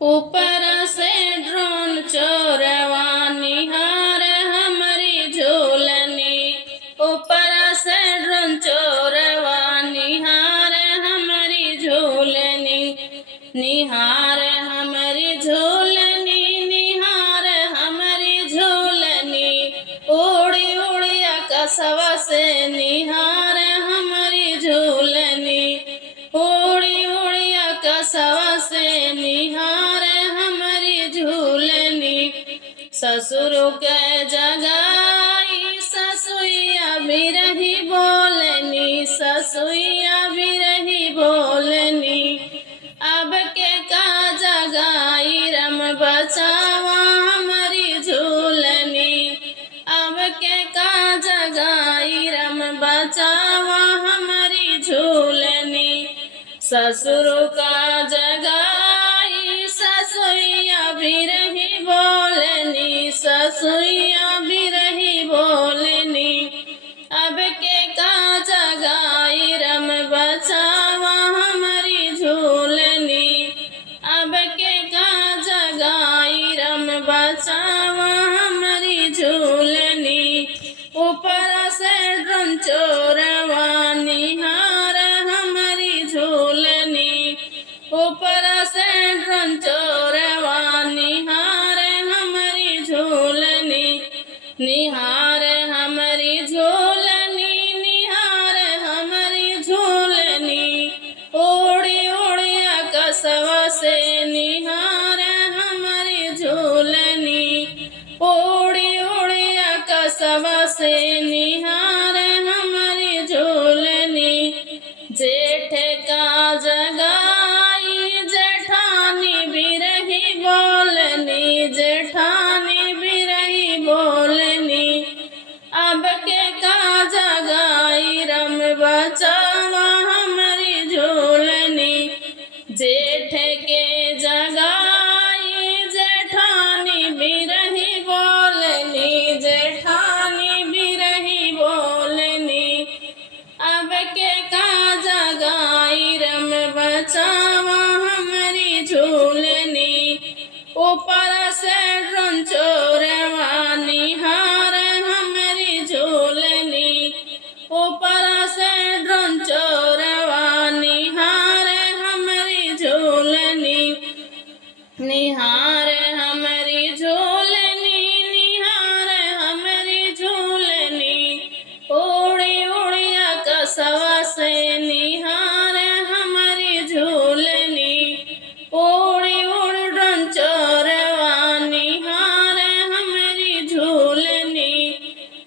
ऊपर से ड्रोन चोरवा निहार हमारी झूलनी। ऊपर से ड्रोन चोरवा निहार हमारी झूलनी। निहार हमारी झूलनी, निहार हमारी झूलनी। उड़ी उड़ी आकाशवा से निहार हमारी झूलनी। उड़ी उड़ी आकाशवा से निहार हमारी झूलनी। ससुर के जगाई ससुइया भी रही बोलनी। ससुइया भी रही बोलनी। अब के का जगाई रम बचावा हमारी झूलनी। अब के का जगाई रम बचावा हमारी झूलनी। ससुर का जगाई ससुइया भी रही बोलनी। ससुइया भी रही बोलनी। अब के का जगाई रम बचावा हमारी झूलनी। अब के का जगाई रम बचावा हमारी झूलनी। ऊपर से ड्रोन चोरवा निहार हमारी झूलनी। ऊपर से ड्रोन चोरवा निहार हमारी झूलनी। निहार हमारी झूलनी, निहार हमारी झूलनी। उड़ी उड़ी आकाशवा से निहार हमारी झूलनी। उड़ी उड़ी आकाशवा से निहार हमारी झूलनी। जेठ का जगाई जेठानी भी रही बोलनी। जेठानी भी रही बोलनी। अब के का जगाई रम बचावा हमारी झूलनी। जेठ के जगाई जेठानी भी रही बोलनी। जेठानी भी रही बोलनी। अब के का जगाई रम बचावा हमारी झूलनी। ऊपर से ड्रोन चोरवा निहार हमारी झूलनी। ऊपर से ड्रोन चोरवा निहार हमारी झूलनी। निहार हमारी झूलनी, निहार हमारी झूलनी। उड़ी उड़ी आकाशवा से निहार हमारी झूलनी। उड़ी उड़ी ड्रोन चोरवा निहार हमारी झूलनी।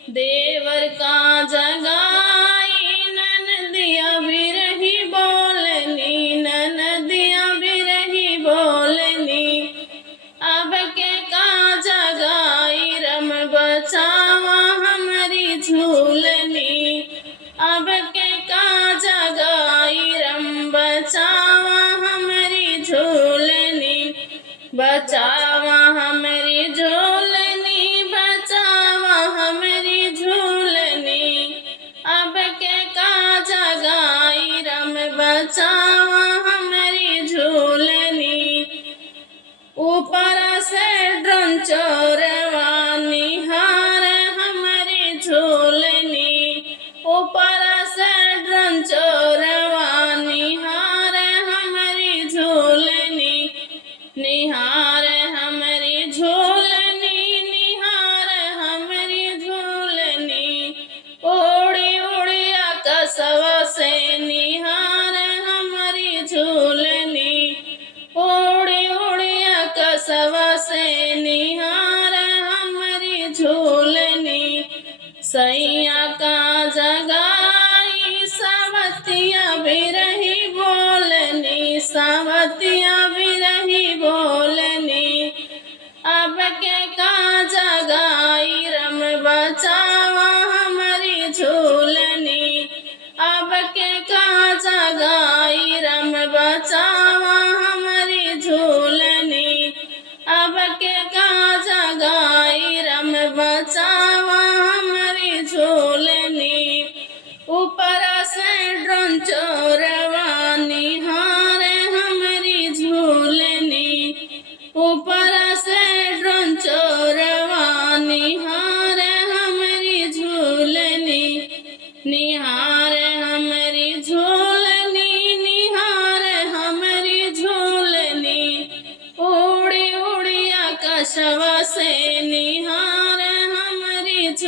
देवर का जगाई ननदिया भी रही बोलनी। ननदिया भी रही बोलनी। अब के का जगाई रम बचावा हमारी झूलनी। अब के का जगाई रम बचावा हमारी झूलनी। बचावा हमारी झूलनी। बचावा हमारी झूलनी। अब के का जगाई रम बचावा हमारी झूलनी। ऊपर से ड्रोन चोरवा निहार हमारी झूलनी। ऊपर से ड्रोन चोरवा निहार हमारी झूलनी। निहार हमारी झूलनी, निहार हमारी झूलनी। उड़ी उड़ी आकाशवा से निहार हमारी झूलनी। उड़ी उड़ी आकाशवा से निहार हमारी झूलनी। सैया का जगाई सावतिया भी रही बोलनी। सावतिया भी रही बोलनी। अब के का जगाई रम बचावा हमारी झूलनी। अब के का जगाई रम बचावा हमारी झूलनी। अब के का जगाई रम बचावा हमारी झूलनी। ऊपर से ड्रोन चोरवा निहार हमारी झूलनी।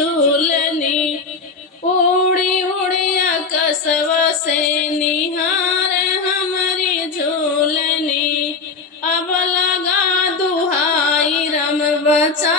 झूलनी उड़ी उड़ी आकाशवा से निहार हमारी झूलनी अब लगा दुहाई राम बचा